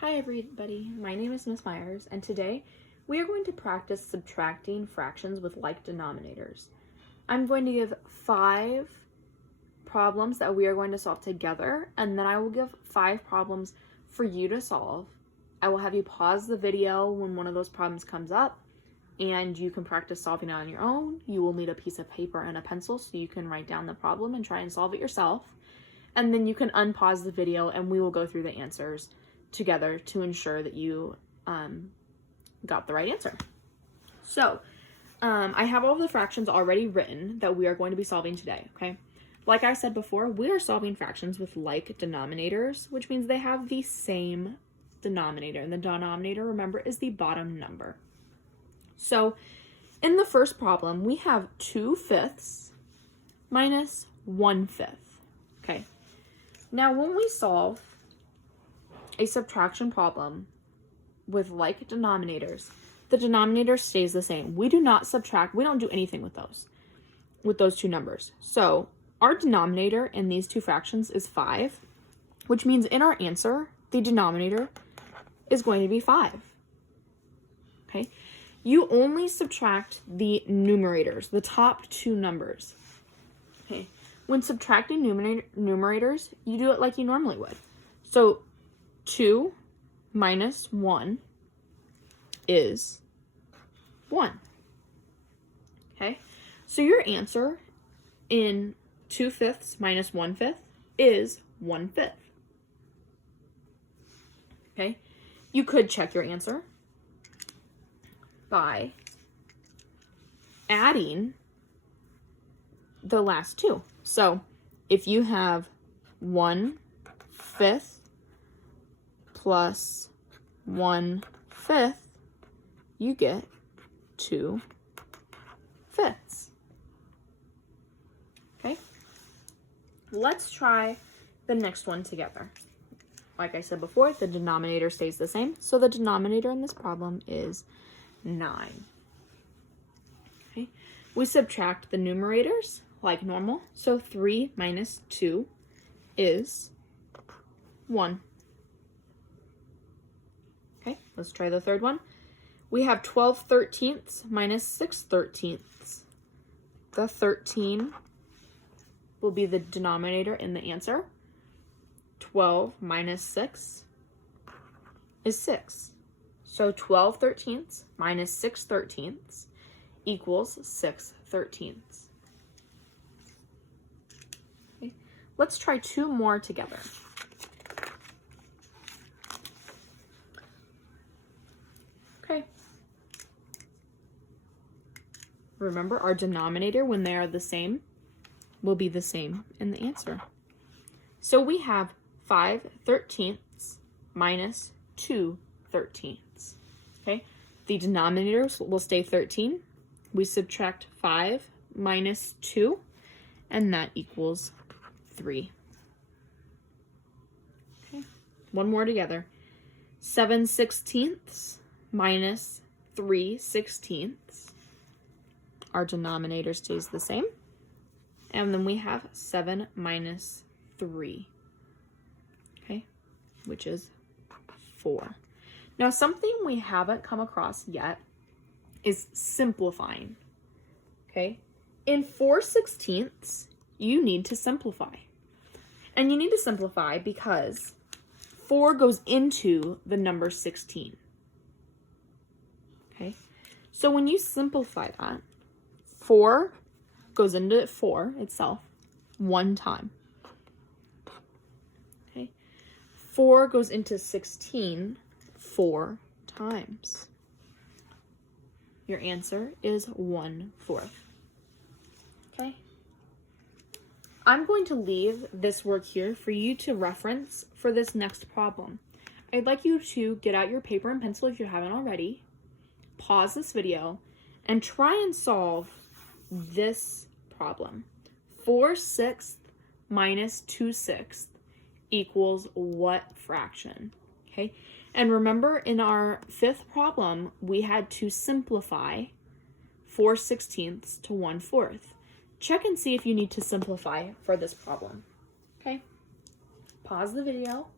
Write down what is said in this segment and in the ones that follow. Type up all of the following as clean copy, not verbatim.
Hi everybody, my name is Miss Myers, and today we are going to practice subtracting fractions with like denominators. I'm going to give 5 problems that we are going to solve together, and then I will give 5 problems for you to solve. I will have you pause the video when one of those problems comes up, and you can practice solving it on your own. You will need a piece of paper and a pencil so you can write down the problem and try and solve it yourself. And then you can unpause the video and we will go through the answers together to ensure that you got the right answer. So I have all of the fractions already written that we are going to be solving today, okay? Like I said before, we are solving fractions with like denominators, which means they have the same denominator, and the denominator, remember, is the bottom number. So in the first problem, we have 2/5 minus 1/5, okay? Now when we solve a subtraction problem with like denominators, the denominator stays the same. We do not subtract, we don't do anything with those two numbers. So our denominator in these two fractions is 5, which means in our answer, the denominator is going to be 5. Okay? You only subtract the numerators, the top two numbers. Okay? When subtracting numerators, you do it like you normally would. So 2 minus 1 is 1. Okay? So your answer in 2/5 minus 1/5 is 1/5. Okay? You could check your answer by adding the last two. So if you have 1/5 plus 1/5, you get 2/5. Okay? Let's try the next one together. Like I said before, the denominator stays the same, so the denominator in this problem is 9. Okay? We subtract the numerators like normal, so 3 minus 2 is 1. Okay, let's try the third one. We have 12/13 minus 6/13. The 13 will be the denominator in the answer. 12 minus 6 is 6. So 12/13 minus 6/13 equals 6/13. Okay, let's try 2 more together. Okay. Remember, our denominator, when they are the same, will be the same in the answer. So we have 5/13 minus 2/13. Okay, the denominators will stay 13. We subtract 5 minus 2, and that equals 3. Okay, one more together. 7/16 minus 3/16. Our denominator stays the same. And then we have 7 minus 3, okay, which is 4. Now, something we haven't come across yet is simplifying, okay? In 4/16, you need to simplify. And you need to simplify because 4 goes into the number 16, okay? So when you simplify that, 4 goes into 4 itself 1 time. Okay, 4 goes into 16 4 times. Your answer is 1/4. Okay, I'm going to leave this work here for you to reference for this next problem. I'd like you to get out your paper and pencil if you haven't already, pause this video, and try and solve this problem. 4/6 minus 2/6 equals what fraction? Okay, and remember in our 5th problem, we had to simplify 4/16 to 1/4. Check and see if you need to simplify for this problem. Okay, pause the video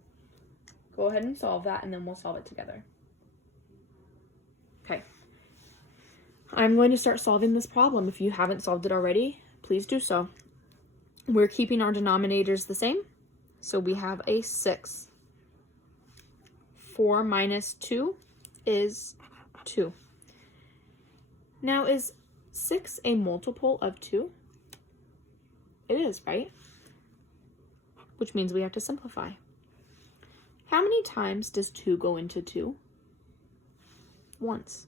Go ahead and solve that, and then we'll solve it together. Okay. I'm going to start solving this problem. If you haven't solved it already, please do so. We're keeping our denominators the same. So we have a 6. 4 minus 2 is 2. Now, is 6 a multiple of 2? It is, right? Which means we have to simplify. How many times does 2 go into 2? Once.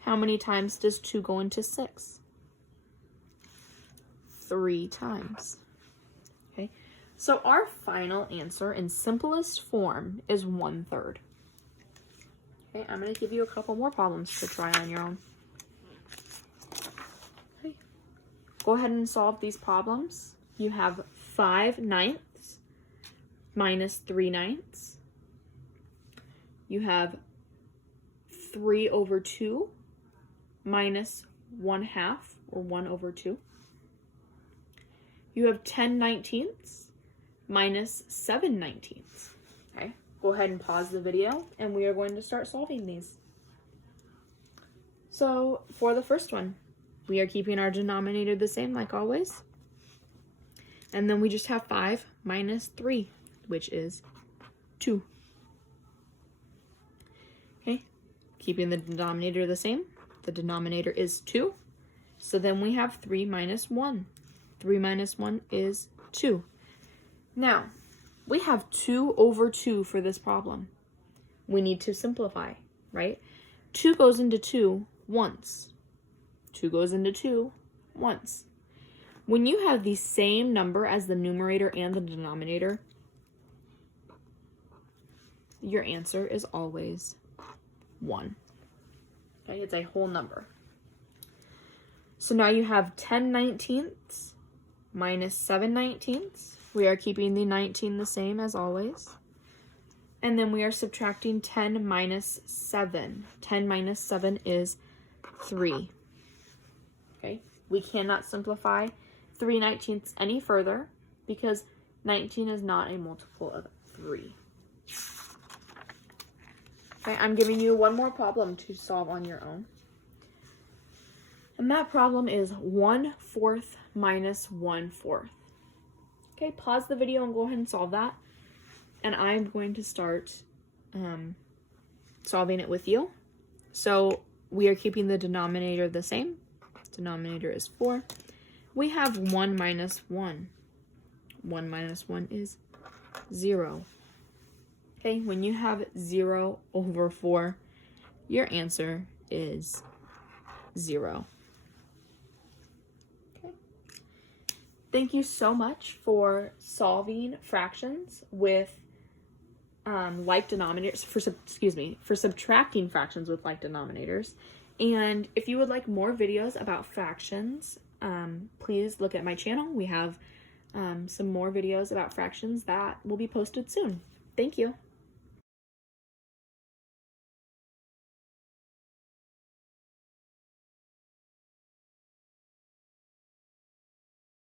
How many times does 2 go into 6? 3 times. Okay, so our final answer in simplest form is 1/3. Okay, I'm going to give you a couple more problems to try on your own. Okay, go ahead and solve these problems. You have 5/9 minus 3/9. You have 3/2 minus 1/2, or 1/2. You have 10/19 minus 7/19. Okay, go ahead and pause the video, and we are going to start solving these. So for the first one, we are keeping our denominator the same like always. And then we just have 5 minus 3, which is 2. Okay, keeping the denominator the same. The denominator is 2. So then we have 3 minus 1. 3 minus 1 is 2. Now, we have 2/2 for this problem. We need to simplify, right? 2 goes into 2 once. 2 goes into 2 once. When you have the same number as the numerator and the denominator, your answer is always 1. Okay, it's a whole number. So now you have 10/19 minus 7/19. We are keeping the 19 the same as always. And then we are subtracting 10 minus 7. 10 minus 7 is 3. Okay, we cannot simplify 3/19 any further because 19 is not a multiple of 3. Okay, I'm giving you one more problem to solve on your own. And that problem is 1/4 minus 1/4. Okay, pause the video and go ahead and solve that. And I'm going to start solving it with you. So we are keeping the denominator the same. Denominator is 4. We have 1 minus 1. 1 minus 1 is 0. Okay, when you have 0/4, your answer is 0. Thank you so much for solving fractions with like denominators, for subtracting fractions with like denominators. And if you would like more videos about fractions, please look at my channel. We have some more videos about fractions that will be posted soon. Thank you.